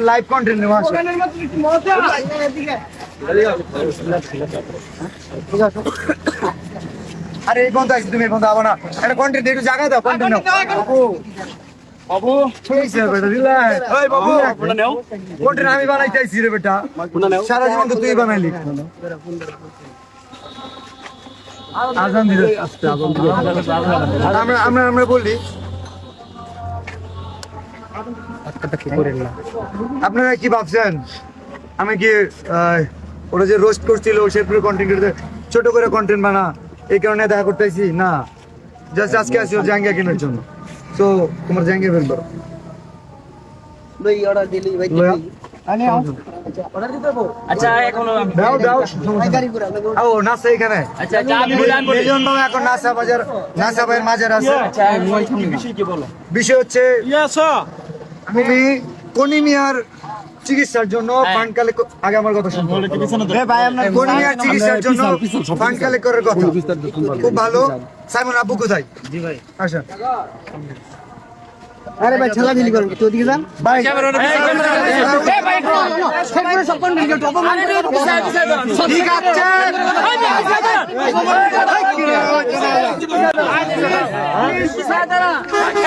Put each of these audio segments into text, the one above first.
live content আরে এই বন্ধু তুমি বন্ধু আবো না একটা কন্টেন্ট একটু জায়গা দাও কন্টেন্ট বাবু বাবু কন্টেন্ট আমি বানাইতেছি রে বেটা সারা জীবন তো তুই বানাইলি আজান দিল আমরা বললি আপনারা কি ভাবছেন আমি কি ওরা যে রোস্ট করছিল শেরপুরের কন্টেন্ট ছোট করে কন্টেন্ট বানা এই কারণে দেখা করতেছি না জাস্ট আজকে আসি জাঙ্গিয়া কেনার জন্য তো তোমার জাঙ্গিয়া বের করো বিষয় হচ্ছে তুমি কনিমিয়ার চিকিৎসার জন্য ফান্ড কালেক্ট আগে আমার কথা শুনুন কনিমিয়ার চিকিৎসার জন্য ফান্ড কালেক্ট করার কথা খুব ভালো সাইমন আব্বু কোথায় জি ভাই আসেন আরে ভাই ছেলা দিলি করেন তো দিকে যান ভাই ঠিক আছে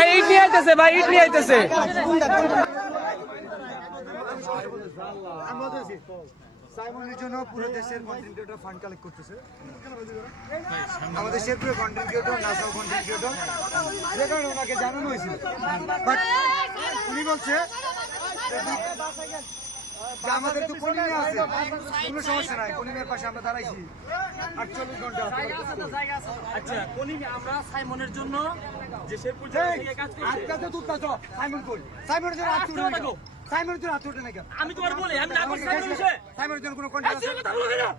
ইট নিয়ে আইতেছে ভাই ইট নিয়ে আইতেছে সাইমনের জন্য পুরো দেশের কন্টেন্ট ক্রিয়েটর ফান্ড কালেক্ট করতেছে আমাদের শেরপুরের কন্টেন্ট ক্রিয়েটর নাসাও কন্টেন্ট ক্রিয়েটর যে কারণে ওনাকে জানানো হয়েছিল বাট উনি বলছে যে আমাদের তো কনিমিয়া আছে কোনো সমস্যা নাই কনিমিয়ার পাশে আমরা দাঁড়াইছি 48 ঘন্টা আচ্ছা কনিমিয়া আমরা সাইমনের জন্য যে শেরপুর থেকে কাজ করছি আজকে তো তুই সাইমন কই সাইমনের জন্য আজ তুই সাইমনের জন্য আত্মটা নাকি আমি তোমার বলি আমি না করছি সাইমনের বিষয়ে সাইমনের জন্য কোনো কন্টেন্ট আছে কথা বলো না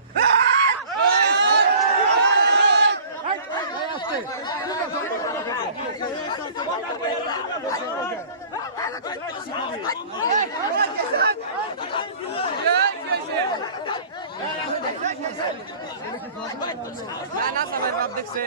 না সবাই বাপ দেখছে